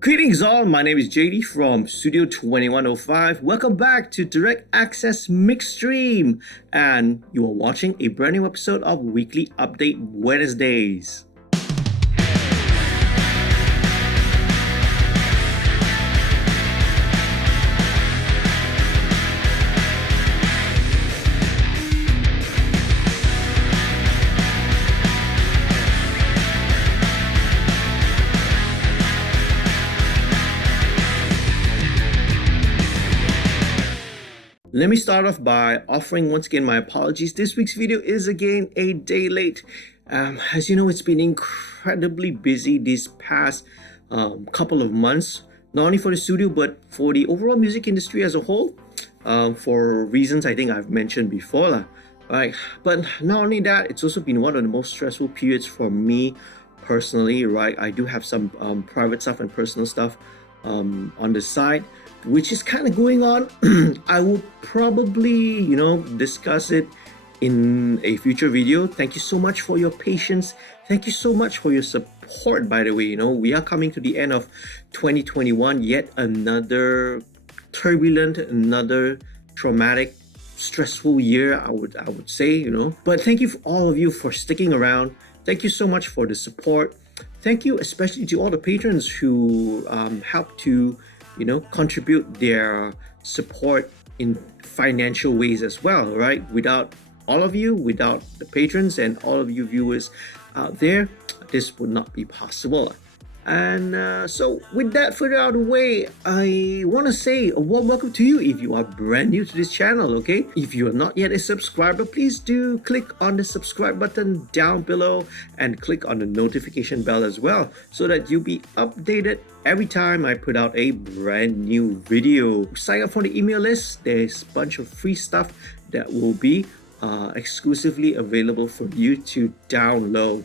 Greetings all, my name is JD from Studio 2105. Welcome back to Direct Access MixStream, and you are watching a brand new episode of Weekly Update Wednesdays. Let me start off by offering once again my apologies. This week's video is again a day late. As you know, it's been incredibly busy these past couple of months, not only for the studio but for the overall music industry as a whole, for reasons I think I've mentioned before. Right? But not only that, it's also been one of the most stressful periods for me personally. Right? I do have some private stuff and personal stuff on the side, which is kind of going on. I will probably, discuss it in a future video. Thank you so much for your patience. Thank you so much for your support, by the way. We are coming to the end of 2021, yet another turbulent, another traumatic, stressful year, I would say, But thank you for all of you for sticking around. Thank you so much for the support. Thank you especially to all the patrons who help to contribute their support in financial ways as well, right? Without all of you, without the patrons and all of you viewers out there, this would not be possible. And so with that further out of the way, I want to say a warm welcome to you if you are brand new to this channel, okay? If you are not yet a subscriber, please do click on the subscribe button down below and click on the notification bell as well so that you'll be updated every time I put out a brand new video. Sign up for the email list. There's a bunch of free stuff that will be exclusively available for you to download.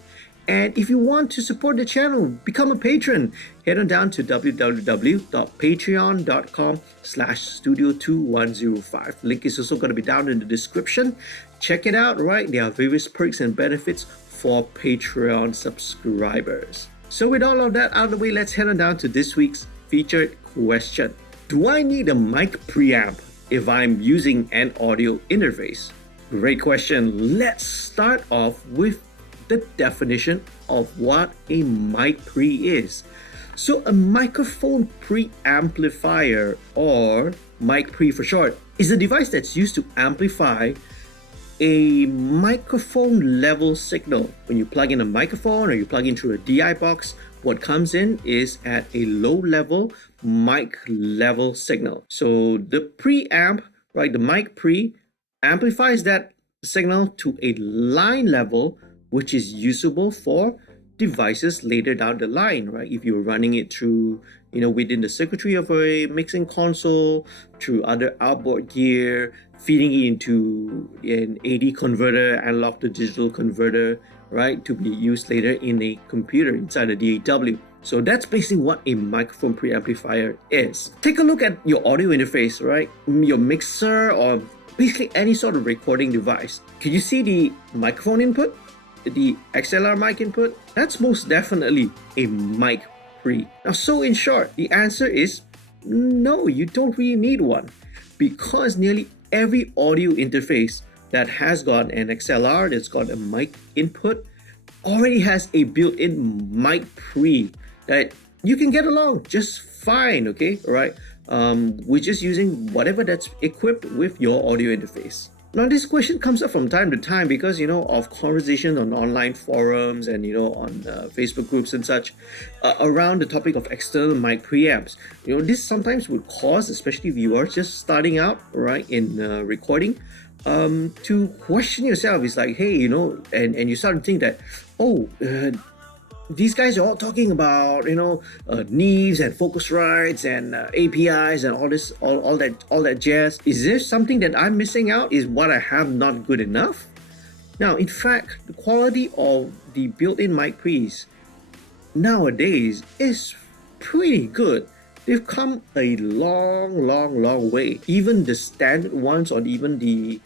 And if you want to support the channel, become a patron. Head on down to www.patreon.com/studio2105. Link is also going to be down in the description. Check it out, right? There are various perks and benefits for Patreon subscribers. So with all of that out of the way, let's head on down to this week's featured question. Do I need a mic preamp if I'm using an audio interface? Great question. Let's start off with the definition of what a mic pre is. So a microphone preamplifier, or mic pre for short, is a device that's used to amplify a microphone level signal. When you plug in a microphone or you plug in through a DI box, what comes in is at a low level mic level signal. So the preamp, right, the mic pre amplifies that signal to a line level, which is usable for devices later down the line, right? If you're running it through, within the circuitry of a mixing console, through other outboard gear, feeding it into an AD converter, analog to digital converter, right? To be used later in a computer inside a DAW. So that's basically what a microphone preamplifier is. Take a look at your audio interface, right? Your mixer or basically any sort of recording device. Can you see the microphone input? The XLR mic input? That's most definitely a mic pre. Now, so in short, the answer is no, you don't really need one, because nearly every audio interface that has got an XLR, that's got a mic input, already has a built-in mic pre that you can get along just fine, okay? All right. We're just using whatever that's equipped with your audio interface. Now, this question comes up from time to time because, of conversations on online forums and, on Facebook groups and such around the topic of external mic preamps. This sometimes would cause, especially viewers just starting out, right, in recording, to question yourself. It's like, hey, and you start to think that, these guys are all talking about, Neves and Focusrites and APIs and all this, all that jazz. Is there something that I'm missing out? Is what I have not good enough? Now, in fact, the quality of the built-in mic pre's nowadays is pretty good. They've come a long way. Even the standard ones, or even the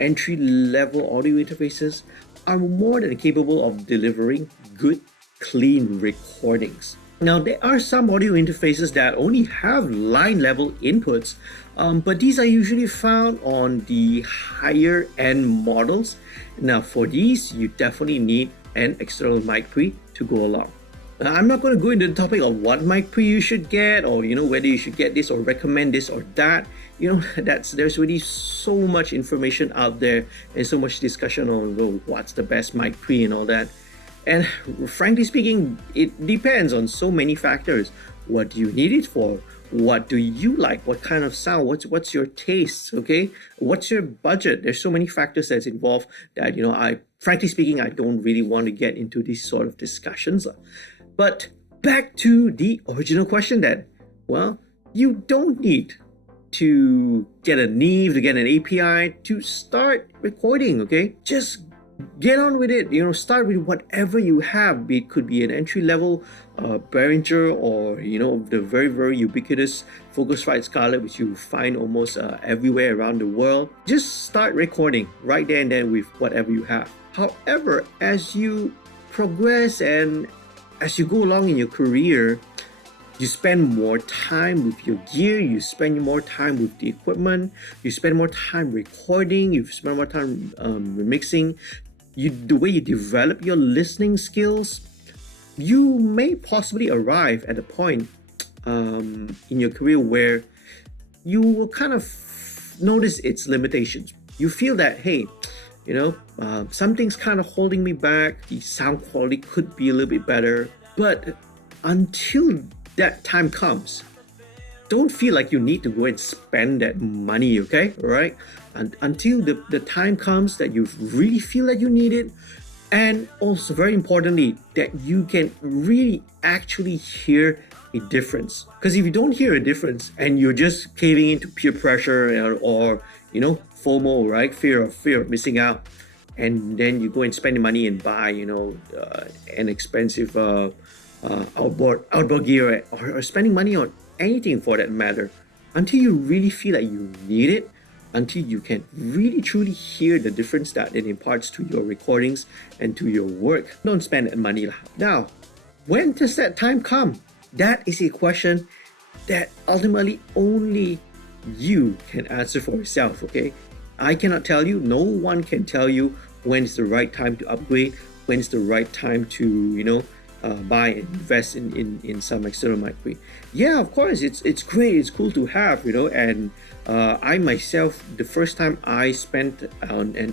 entry-level audio interfaces, are more than capable of delivering good, clean recordings. Now, there are some audio interfaces that only have line level inputs, but these are usually found on the higher end models. Now, for these, you definitely need an external mic pre to go along. Now, I'm not going to go into the topic of what mic pre you should get, or whether you should get this or recommend this or that. There's really so much information out there and so much discussion on, well, what's the best mic pre and all that. And frankly speaking, it depends on so many factors. What do you need it for? What do you like? What kind of sound? What's your taste? Okay, what's your budget? There's so many factors that's involved that I frankly speaking, I don't really want to get into these sort of discussions. But back to the original question then. Well, you don't need to get a Neve, to get an API to start recording, okay? Just get on with it. Start with whatever you have. It could be an entry level Behringer, or the very, very ubiquitous Focusrite Scarlett, which you find almost everywhere around the world. Just start recording right there and then with whatever you have. However, as you progress and as you go along in your career, you spend more time with your gear, you spend more time with the equipment, you spend more time recording, you spend more time remixing. The way you develop your listening skills, you may possibly arrive at a point in your career where you will kind of notice its limitations. You feel that, hey, something's kind of holding me back. The sound quality could be a little bit better. But until that time comes, don't feel like you need to go and spend that money, okay? All right? Until the time comes that you really feel that you need it. And also, very importantly, that you can really actually hear a difference. Because if you don't hear a difference and you're just caving into peer pressure or FOMO, right? Fear of missing out, and then you go and spend the money and buy, an expensive outboard gear, or spending money on anything for that matter, until you really feel like you need it, until you can really truly hear the difference that it imparts to your recordings and to your work, don't spend that money. Now, when does that time come? That is a question that ultimately only you can answer for yourself, okay? I cannot tell you, no one can tell you when is the right time to upgrade, when is the right time to, buy and invest in some external mic pre. Yeah, of course, it's great, it's cool to have, and I myself, the first time I spent on a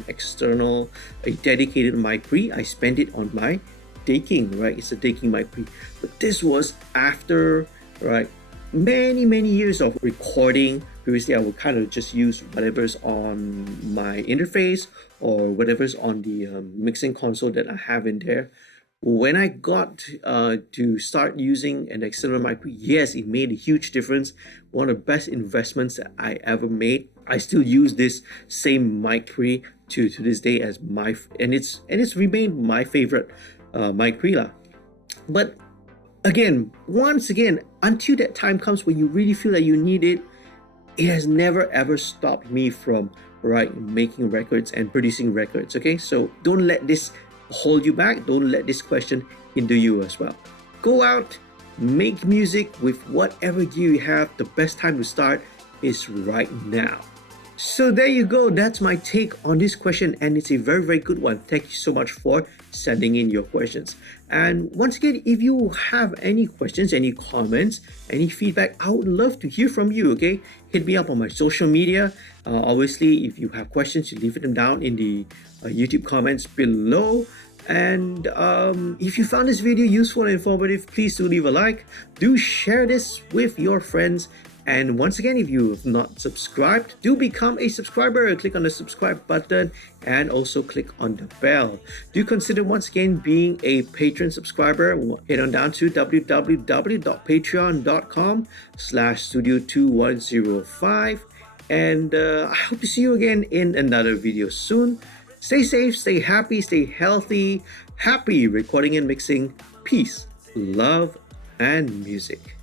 dedicated mic pre, I spent it on my Daking, right? It's a Daking mic pre. But this was after, right, many years of recording. Previously, I would kind of just use whatever's on my interface or whatever's on the mixing console that I have in there. When I got to start using an external mic pre, yes, it made a huge difference. One of the best investments that I ever made. I still use this same mic pre to this day as and it's remained my favorite mic pre lah. But once again, until that time comes when you really feel that you need it, it has never ever stopped me from making records and producing records. Okay, so don't let this hold you back. Don't let this question hinder you as well. Go out, make music with whatever gear you have. The best time to start is right now. So there you go. That's my take on this question, and it's a very, very good one. Thank you so much for sending in your questions. And once again, if you have any questions, any comments, any feedback, I would love to hear from you, okay? Hit me up on my social media. Obviously, if you have questions, you leave them down in the YouTube comments below. And if you found this video useful and informative, please do leave a like. Do share this with your friends. And once again, if you have not subscribed, do become a subscriber. Click on the subscribe button and also click on the bell. Do consider once again being a Patreon subscriber. Head on down to www.patreon.com/studio2105. And I hope to see you again in another video soon. Stay safe, stay happy, stay healthy. Happy recording and mixing. Peace, love, and music.